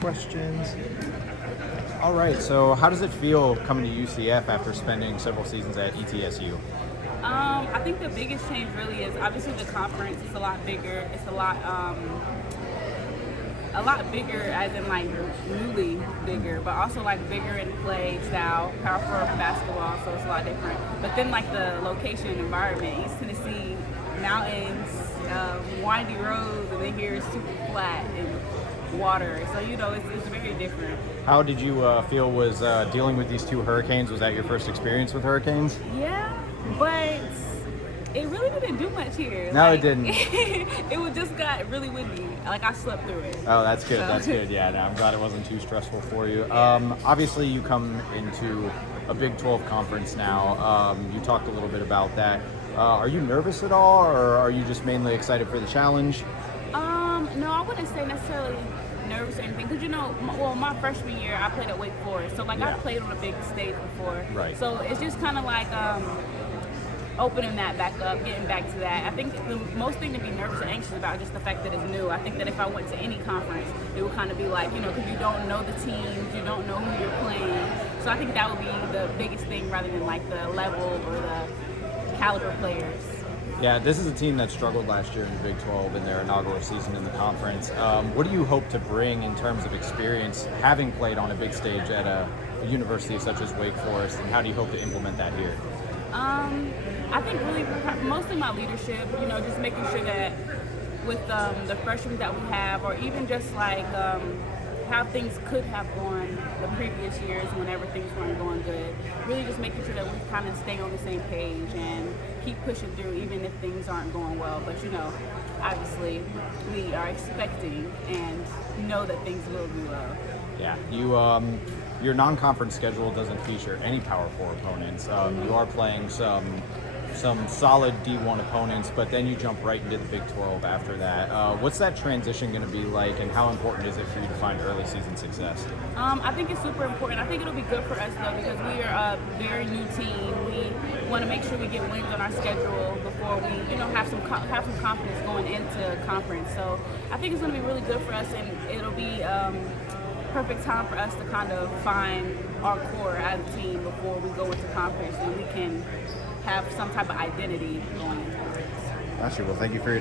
questions. All right, so how does it feel coming to UCF after spending several seasons at ETSU? I think the biggest change really is obviously the conference. It's a lot bigger. It's a lot bigger as in like newly bigger, but also like bigger in play style, power forward basketball, so it's a lot different. But then like the location and environment, East Tennessee, mountains, windy roads, and then here it's super flat and water. So it's very different. How did you feel was dealing with these two hurricanes? Was that your first experience with hurricanes? Yeah, but it really didn't do much here. No, it didn't. It just got really windy. Like I slept through it. Oh, that's good. So. That's good. Yeah, no, I'm glad it wasn't too stressful for you. Obviously, you come into a Big 12 conference now. You talked a little bit about that. Are you nervous at all, or are you just mainly excited for the challenge? No, I wouldn't say necessarily nervous or anything. Because my freshman year I played at Wake Forest, so I played on a big stage before. Right. So it's just kind of like opening that back up, getting back to that. I think the most thing to be nervous or anxious about is just the fact that it's new. I think that if I went to any conference, it would kind of be like, because you don't know the teams, you don't know who you're playing. So I think that would be the biggest thing rather than like the level or the caliber players. Yeah, this is a team that struggled last year in the Big 12 in their inaugural season in the conference. What do you hope to bring in terms of experience, having played on a big stage at a university such as Wake Forest, and how do you hope to implement that here? I think really mostly my leadership, just making sure that with the freshmen that we have, or even just like how things could have gone the previous years whenever things weren't going good, really just making sure that we kind of stay on the same page and keep pushing through even if things aren't going well. But obviously we are expecting and know that things will do well. Yeah, your non-conference schedule doesn't feature any Power 4 opponents. You are playing some solid D1 opponents, but then you jump right into the Big 12 after that. What's that transition going to be like, and how important is it for you to find early season success? I think it's super important. I think it'll be good for us though, because we are a very new team. We want to make sure we get wins on our schedule before we, have some confidence going into conference. So I think it's going to be really good for us, and it'll be perfect time for us to kind of find our core as a team before we go into conference, and we can have some type of identity going into conference. Gotcha. Well, thank you for your